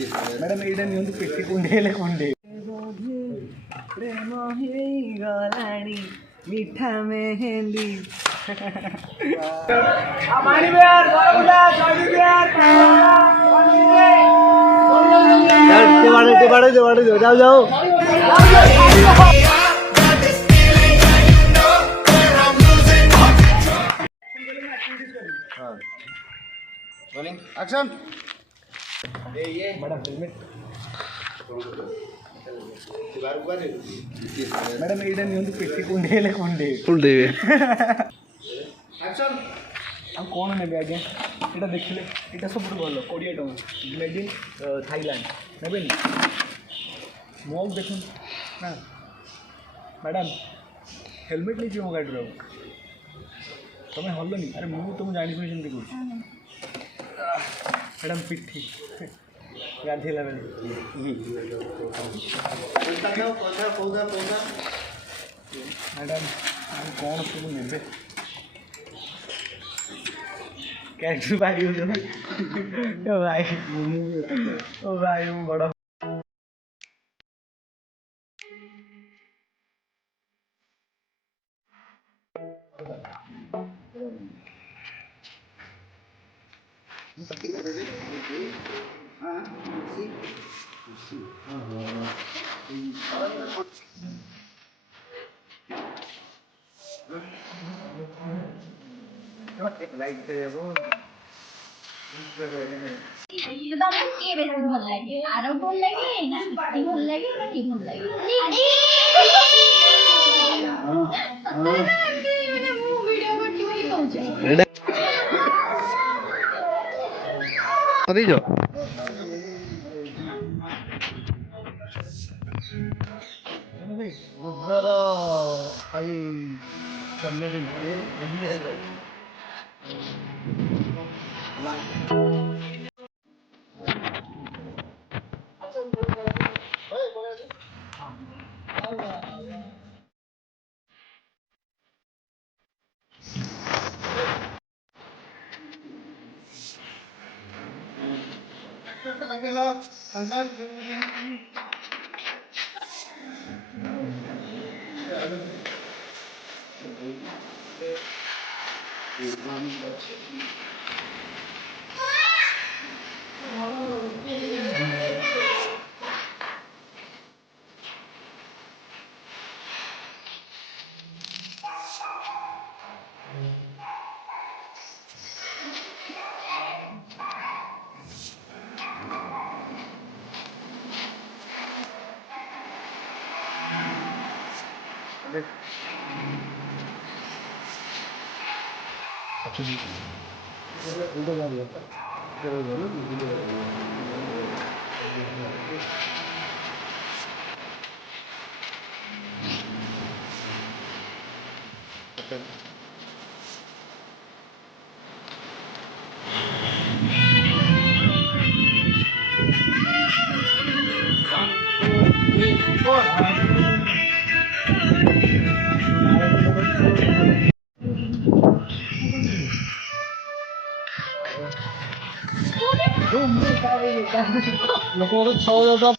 madam एटा नियंतु पेटी कुंडेले कुंडे प्रेम हे गलाणी मीठा मेहंदी पानी बिहार बड़गुला जय बिहार पानी दे जाओ जाओ rolling action madam helmet madam एटा नियंतु पेटी कुंडेले कुंडे एक्शन हम कौन नेबे आज्ञा एटा देखिले एटा सब भल 20 टका मेड इन थाईलैंड नेबे मग देखुन ना मैडम हेलमेट नहीं मो गाड़ी रो तुम्हें हल्लनी अरे मुझे तुम जानी शुणी सेमती कौन मैडम पिठी गाधेला बेले मैडम कौन सब ने कैसे भाई ओ भाई ओ भाई बड़ा लाइट वो के बेसी भल लागे आरो भल लागे ना पिटी भल लागे ना की भल लागे मु वीडियो करती बोली कहउछ करी जो बड़ा आई चलने दे लोगों को छोड़ दो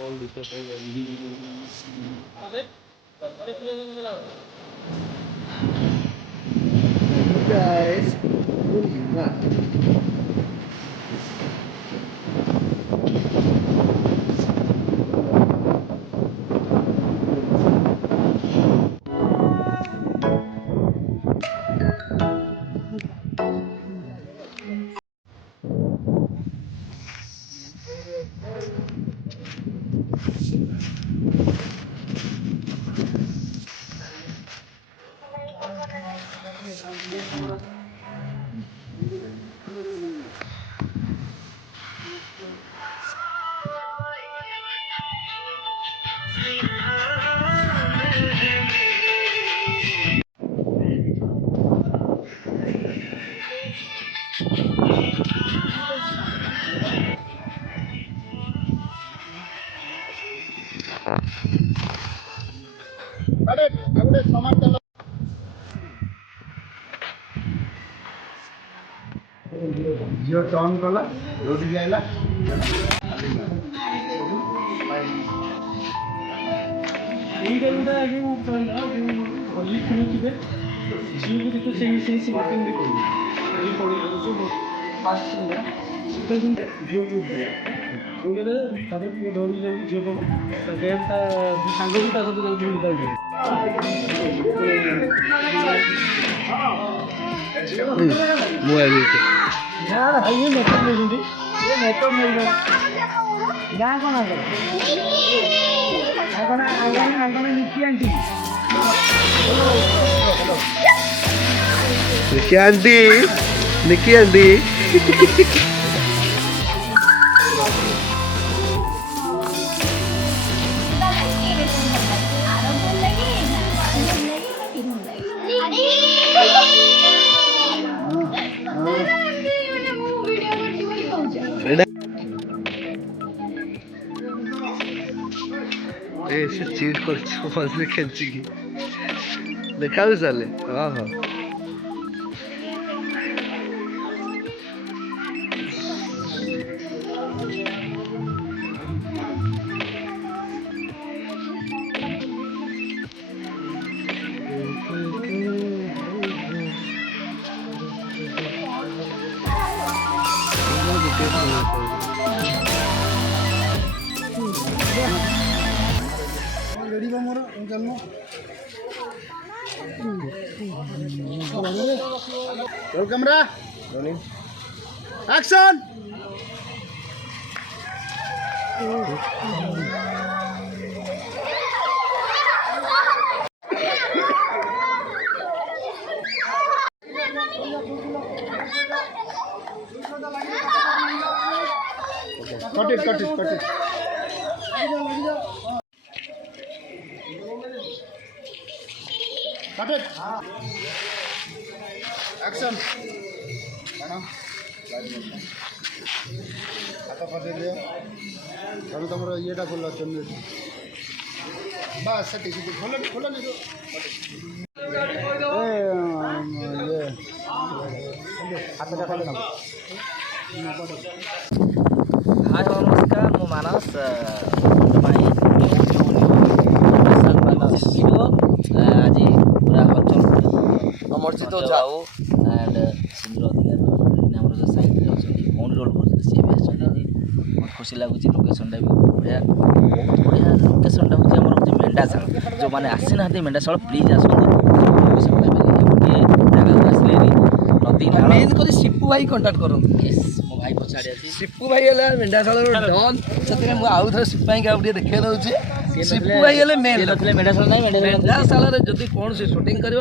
all this guys, ଝିଅ ଟର୍ନ କଲା ଯୋଉଠିକି ଆଇଲା ଏଇଟା ଗୋଟେ ଆଗେ ମୁଁ ଭଲି ଖେଳୁଥିବେ ଝିଅକୁ ଦେଖୁ ସେଇ ସିମ୍ପଟମ୍ ଦେଖୁ ଏଇ ପଡ଼ିଯାଉଛି ଫାଷ୍ଟ ଝିଅରେ ତାପରେ କିଏ ଧରି ଯାଉଛି ଝିଅ ପାଖକୁ ତା ସାଙ୍ଗ ବି ତା ସହିତ ଯାଉଛି ବୁଲି ଯାଉଛି ନା ଇଏ ମେକଅପ୍ ନେଇଛନ୍ତି ଇଏ ମେକଅପ୍ ନେଇଛନ୍ତି ଗାଁ କ'ଣ ଆଙ୍ଗଣ ନିକି ଆଣ୍ଟି ନିକି ଆଣ୍ଟି से चीट कर खेचिकी देखा चले हाँ हाँ roll camera action cut it action हाथ पटे दियो तब तुम ये खोल बस से खोल खोल हाय नमस्कार मो मानस आज पूरा हलचल अमरजित जाऊ एंड सुंदर अधिकार आम जो साइड फोन रोल कर सी भी आस बहुत खुशी लगुच लोकेशन भी बढ़िया बहुत बढ़िया लोकेशन हूँ आम मेंढाशाल जो मैंने आसी ना मेंढाशाल प्लीज आसते लोकेशन गोटे जगह आसले नदी मेन कर सिपू भाई कंटाक्ट करूँ मो भाई पछाड़ी अच्छी सिपू भाई है मेंढाशाल डन से आउ थे सिपू भाई का देखे दूसरी सिपू भाई है मेन मेंढाशाल ना मेंढाशाल जब कौन से शूटिंग कर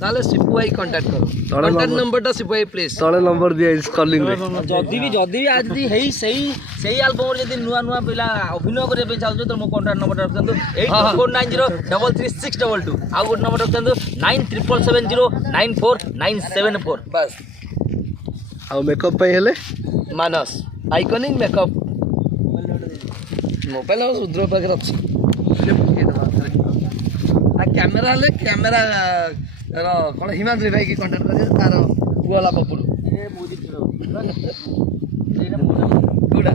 ताले सिपू भाई कांटेक्ट करो कांटेक्ट नंबर टा सिपू भाई प्लीज तळे नंबर दिया इस कॉलिंग रे जदी भी आज दी हेई सही एल्बम रे जदी नुआ नुआ पिला अभिनय करे पे चालछो तो मो कांटेक्ट नंबर रखतु 8490336622 आ गुड नंबर रखतु 9770949774 बस आ मेकअप पे हेले मानस आइकॉनिक मेकअप मोबाइल और रुद्र पाखे अछि आ कैमरा हेले कैमरा कौन हिमाद्री भाई की कंटेक्ट कर तार पुआला पपुलू ए मोदी गुडा